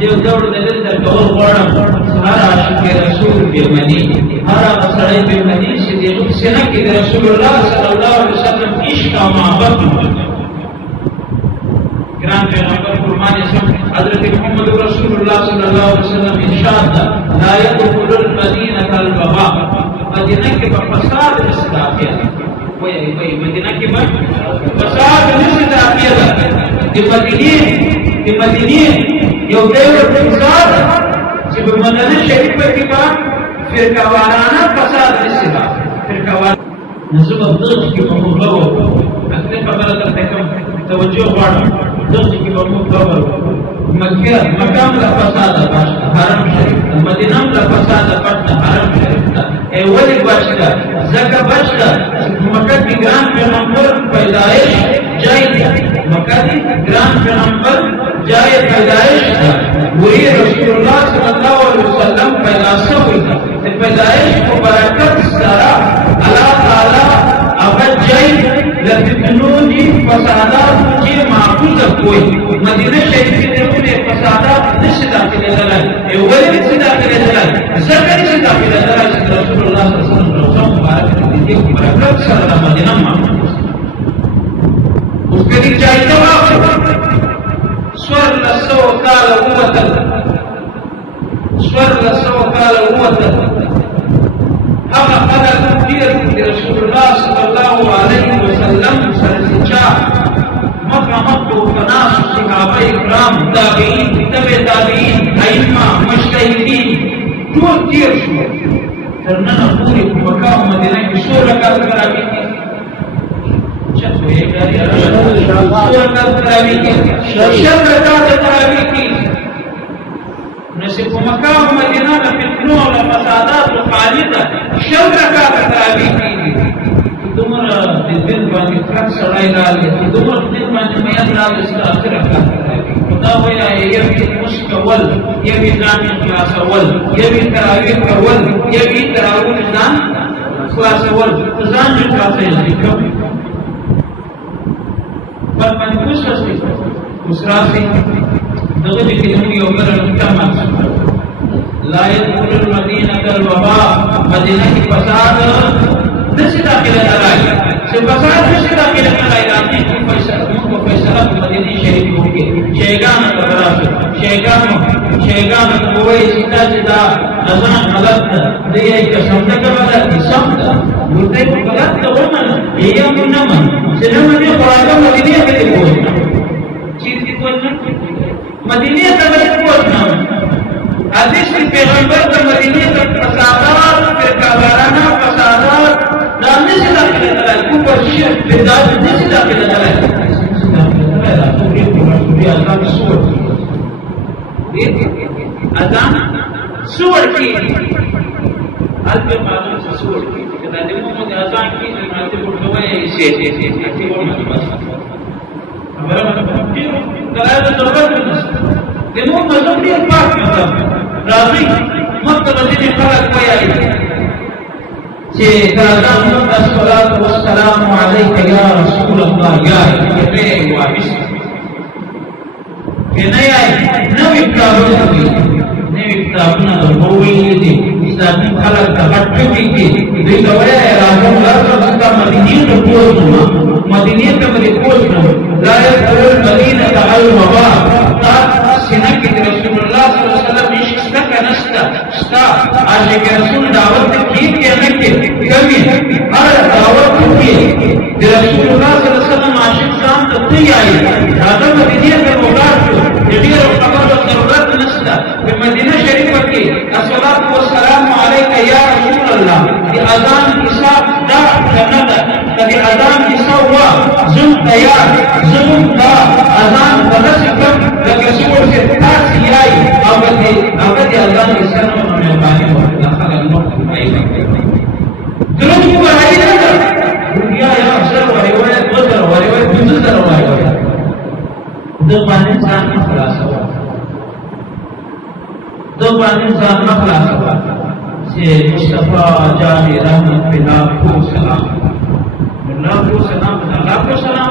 دیو دور دلیل در کول غوړم هر عاشق رسول بیمنی هر هغه سړی بیمنی چې د سینه کې د رسول الله صلی الله علیه وسلم عشق او محبت ګران پیغمبر فرمایي حضرت محمد رسول الله صلی الله علیه وسلم ارشاد لا يدخل المدینه الوباء مدینه کې په فساد استدافیه وای مدینه کې په فساد استدافیه د مدینه یو ډېر فساد چې په مدینه شریفه کې په فرقوارانه فساد استدافیه فرقوار نزول الضغط کې په مغلو اته خبره درته کوم توجه غواړم ضغط کې په مغلو مکام لا فساد حرم شریف مدینه لا فساد پټ حرم شریف ای ولی بچدا زکه بچدا مکه کې ګران پیغمبر پیدائش جای مکه کې ګران پیغمبر جای پیدائش وی رسول الله صلی الله علیه وسلم پیدا شوی پیدائش کو برکت سره الله تعالی اول جای لفتنون فسادات کی معقول کوئی مدینه شریف کې دغه فسادات نشي داخله دلای ای ولی نشي داخله دلای زکه نشي داخله دلای چې رسول الله صلی الله علیه وسلم مبارک دې برکت سره مدینه ما اس کے لیے چاہیے جواب سور لسو کال اوتل هغه قدر ډیر رسول الله صلی الله علیه وسلم سره چې مقامات او فناس صحابه کرام تابعین تبع تابعین ائمه مجتهدین ټول تیر شو تر نن پورې په مکه او مدینه کې څو رکعات تراویح دي چته یې غاری څو رکعات تراویح دي شل رکعات تراویح دي نصف مکه او مدینه د فتنو او فسادات او خالده شل رکعات تراویح دي دومره د دین باندې فرق سړی راغلی دومره د دین باندې میان راغلی چې اخر رکعات خدا ویا یوی مشکول یوی ځان خلاصول یوی تراویح کول یوی تراویح ځان خلاصول ځان خلاصول کوم پر باندې کوشش اوس راځي دغه کې یو مره کمه لا يدخل المدينه الوباء مدینه کې فساد نشي داخله راځي چې فساد نشي داخله راځي چې فیصله مدینه شریف کې شیګان راځي شیګان کوی چې دا ځان غلط دی چې څنګه کوله څنګه ورته غلط ته ونه یې موږ نه چې نو موږ قرآن مدینه کې کوو چې مدینه ته ورته حدیث پیغمبر د مدینه ته فسادات فرقوارانه فسادات دا نشي داخله راځي کو په شی بدعت نشي داخله راځي اذان سور کی البته معلوم سور کی کدا د محمد اذان کی ماته ورته شي خبره دا د ضرورت د مو مزون دی پاک راځي مطلب دې خلک وایي چې اذان الصلاه والسلام عليك يا رسول الله یا دې واپس نه یای نوې کارونه دي نوې کتابونه د مووي دي اسلامي خلک د غټوي دي دوی دا وایي راځو راځو مدینه ته پوښتنه مدینه ته پوښتنه لا يدخل المدينه الوباء سینه کې رسول الله صلی الله علیه وسلم عشق نشتا شتا عاشق رسول دعوت کی نه کې کمی هر دعوت کې رسول الله صلی الله علیه وسلم عاشق ځان ته تیاری هغه مدینه ته ولاړ شو ډیر خبره ضرورت نشته په مدینه شریفه کې الصلاه والسلام علیک یا رسول الله دی اذان حساب دا کنده دی اذان حساب وا زم تیار زم دا اذان ورسکم لکه څور چې تاسو یای او دې اذان حساب نو باندې داخله نو کوي درو کو راځي نه دنیا یا اثر روایت بدر روایت بدر روایت د باندې ځان خلاصو د باندې ځان خلاصو چې مصطفی جان رحمت الله کو سلام الله کو سلام الله کو سلام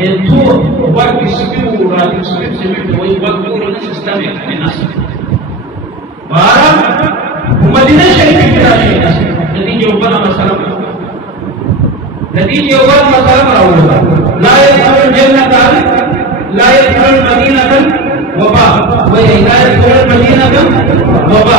itu waktu situ radio skrip seperti itu waktu orang sistem yang menas. Barang Madinah Syarif kita menas. Jadi jawaban masalah. Jadi jawaban masalah berawal. La yadkhulul jannah la yadkhulul madinatan waba. Wa la yadkhulul madinatan waba.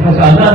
fasadat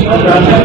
100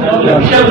100